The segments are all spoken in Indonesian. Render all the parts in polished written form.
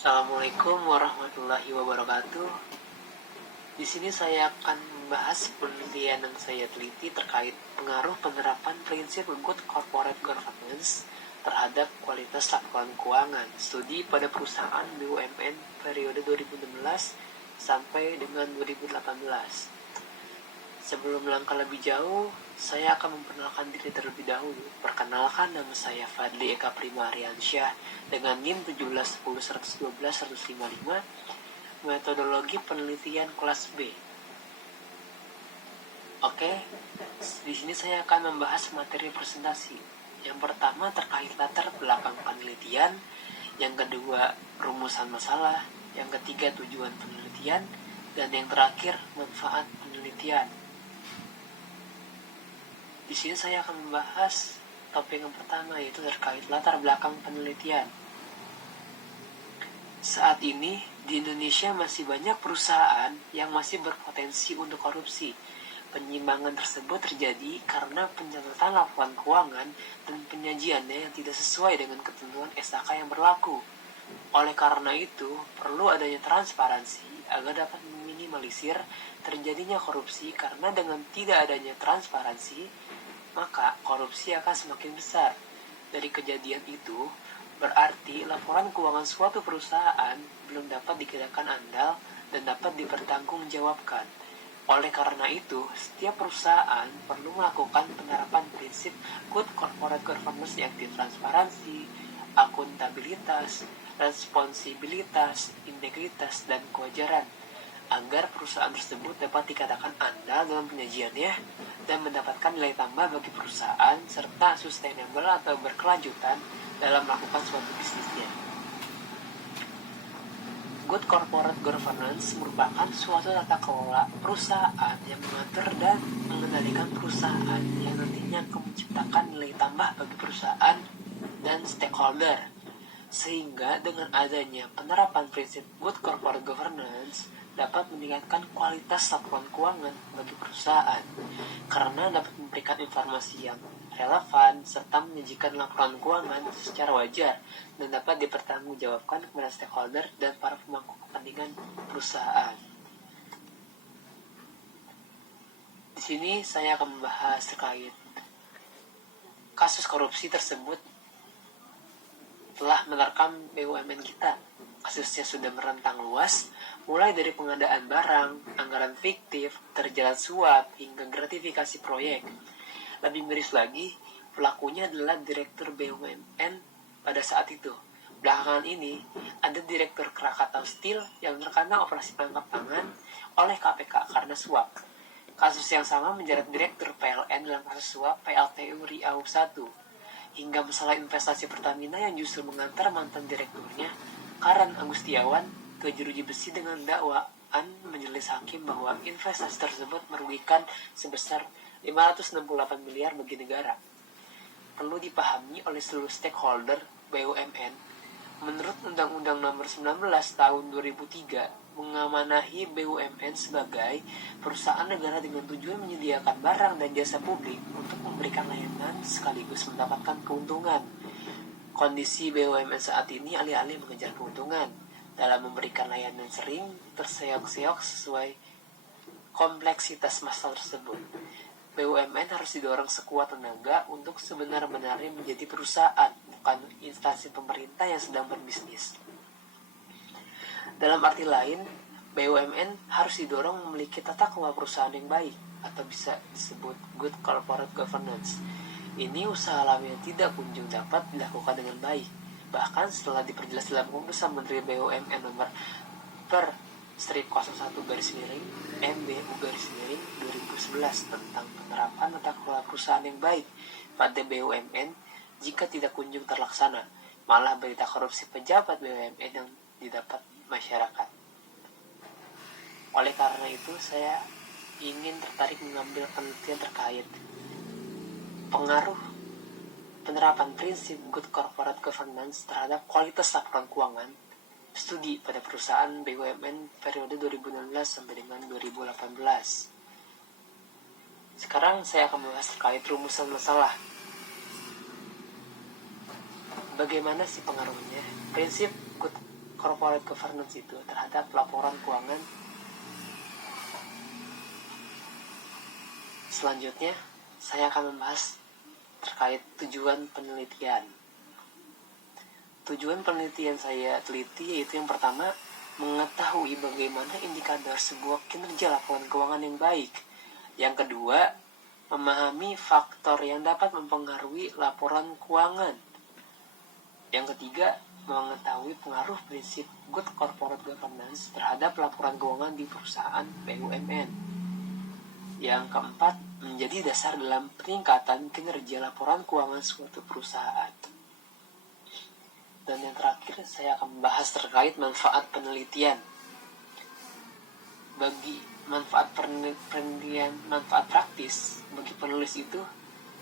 Assalamualaikum warahmatullahi wabarakatuh. Di sini saya akan membahas penelitian yang saya teliti terkait pengaruh penerapan prinsip Good Corporate Governance terhadap kualitas laporan keuangan studi pada perusahaan BUMN periode 2016 sampai dengan 2018. Sebelum melangkah lebih jauh, saya akan memperkenalkan diri terlebih dahulu. Perkenalkan, nama saya Fadli Eka Prima Aryansyah dengan NIM 1712112-155, metodologi penelitian kelas B. Oke, di sini saya akan membahas materi presentasi. Yang pertama terkait latar belakang penelitian, yang kedua rumusan masalah, yang ketiga tujuan penelitian, dan yang terakhir manfaat penelitian. Di sini saya akan membahas topik yang pertama, yaitu terkait latar belakang penelitian. Saat ini di Indonesia masih banyak perusahaan yang masih berpotensi untuk korupsi. Penyimpangan tersebut terjadi karena pencatatan laporan keuangan dan penyajiannya yang tidak sesuai dengan ketentuan SAK yang berlaku. Oleh karena itu, perlu adanya transparansi agar dapat meminimalisir terjadinya korupsi, karena dengan tidak adanya transparansi, maka korupsi akan semakin besar. Dari kejadian itu, berarti laporan keuangan suatu perusahaan belum dapat dikatakan andal dan dapat dipertanggungjawabkan. Oleh karena itu, setiap perusahaan perlu melakukan penerapan prinsip Good Corporate Governance, yakni transparansi, akuntabilitas, responsibilitas, integritas, dan kewajaran, agar perusahaan tersebut dapat dikatakan andal dalam penyajiannya dan mendapatkan nilai tambah bagi perusahaan, serta sustainable atau berkelanjutan dalam melakukan suatu bisnisnya. Good Corporate Governance merupakan suatu tata kelola perusahaan yang mengatur dan mengendalikan perusahaan yang nantinya akan menciptakan nilai tambah bagi perusahaan dan stakeholder. Sehingga dengan adanya penerapan prinsip Good Corporate Governance dapat meningkatkan kualitas laporan keuangan bagi perusahaan, karena dapat memberikan informasi yang relevan serta menyajikan laporan keuangan secara wajar dan dapat dipertanggungjawabkan kepada stakeholder dan para pemangku kepentingan perusahaan. Di sini saya akan membahas terkait kasus korupsi tersebut telah menerkam BUMN kita. Kasusnya sudah merentang luas, mulai dari pengadaan barang, anggaran fiktif, terjerat suap, hingga gratifikasi proyek. Lebih miris lagi, pelakunya adalah Direktur BUMN pada saat itu. Belakangan ini, ada Direktur Krakatau Steel yang terkena operasi tangkap tangan oleh KPK karena suap. Kasus yang sama menjerat Direktur PLN dalam kasus suap PLTU Riau 1. Hingga masalah investasi Pertamina yang justru mengantar mantan direkturnya, Karen Agustiawan, ke jeruji besi dengan dakwaan majelis hakim bahwa investasi tersebut merugikan sebesar 568 miliar bagi negara. Perlu dipahami oleh seluruh stakeholder BUMN, menurut Undang-Undang Nomor 19 Tahun 2003 mengamanahi BUMN sebagai perusahaan negara dengan tujuan menyediakan barang dan jasa publik untuk memberikan layanan sekaligus mendapatkan keuntungan. Kondisi BUMN saat ini alih-alih mengejar keuntungan dalam memberikan layanan sering terseok-seok sesuai kompleksitas masalah tersebut. BUMN harus didorong sekuat tenaga untuk sebenar-benarnya menjadi perusahaan, bukan instansi pemerintah yang sedang berbisnis. Dalam arti lain, BUMN harus didorong memiliki tata kelola perusahaan yang baik, atau bisa disebut Good Corporate Governance. Ini usaha lama yang tidak kunjung dapat dilakukan dengan baik. Bahkan setelah diperjelas dalam Keputusan Menteri BUMN nomor per strip 01 garis miring MBU garis miring 2011 tentang penerapan tata kelola perusahaan yang baik pada BUMN, jika tidak kunjung terlaksana, malah berita korupsi pejabat BUMN yang didapat masyarakat. Oleh karena itu, saya ingin tertarik mengambil penelitian terkait pengaruh penerapan prinsip Good Corporate Governance terhadap kualitas laporan keuangan studi pada perusahaan BUMN periode 2016 sampai dengan 2018. Sekarang saya akan membahas terkait rumusan masalah. Bagaimana sih pengaruhnya? Prinsip Good corporate governance itu terhadap laporan keuangan. Selanjutnya, saya akan membahas terkait tujuan penelitian. Tujuan penelitian saya teliti yaitu yang pertama, mengetahui bagaimana indikator sebuah kinerja laporan keuangan yang baik. Yang kedua, memahami faktor yang dapat mempengaruhi laporan keuangan. Yang ketiga, mengetahui pengaruh prinsip good corporate governance terhadap laporan keuangan di perusahaan BUMN. Yang keempat, menjadi dasar dalam peningkatan kinerja laporan keuangan suatu perusahaan. Dan yang terakhir, saya akan membahas terkait manfaat penelitian. Bagi manfaat penelitian, manfaat praktis bagi penulis itu,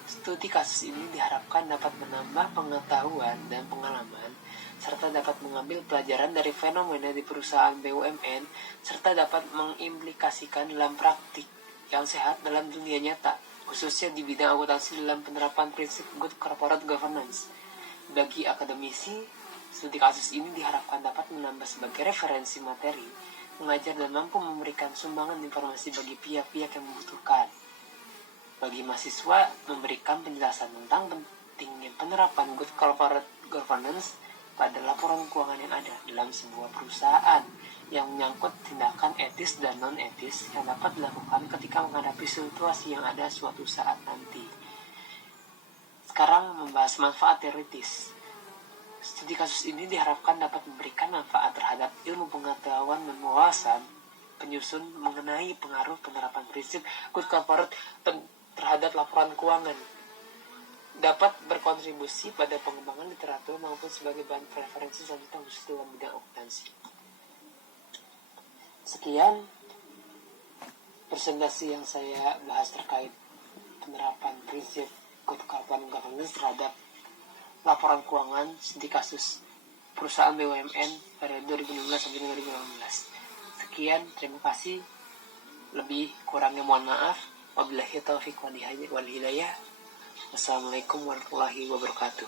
studi kasus ini diharapkan dapat menambah pengetahuan dan pengalaman, serta dapat mengambil pelajaran dari fenomena di perusahaan BUMN, serta dapat mengimplikasikan dalam praktik yang sehat dalam dunia nyata, khususnya di bidang akuntansi dalam penerapan prinsip good corporate governance. Bagi akademisi, studi kasus ini diharapkan dapat menambah sebagai referensi materi, mengajar dan mampu memberikan sumbangan informasi bagi pihak-pihak yang membutuhkan. Bagi mahasiswa, memberikan penjelasan tentang pentingnya penerapan good corporate governance pada laporan keuangan yang ada dalam sebuah perusahaan yang menyangkut tindakan etis dan non-etis yang dapat dilakukan ketika menghadapi situasi yang ada suatu saat nanti. Sekarang membahas manfaat teoritis. Studi kasus ini diharapkan dapat memberikan manfaat terhadap ilmu pengetahuan dan wawasan penyusun mengenai pengaruh penerapan prinsip good corporate terhadap laporan keuangan, dapat berkontribusi pada pengembangan literatur maupun sebagai bahan referensi selanjutnya khusus dalam bidang akuntansi. Sekian presentasi yang saya bahas terkait penerapan prinsip good corporate governance terhadap laporan keuangan studi kasus perusahaan BUMN pada 2016 sampai 2018. Sekian, terima kasih. Lebih kurangnya mohon maaf. Wabillahi taufiq wal hidayah. Wassalamualaikum warahmatullahi wabarakatuh.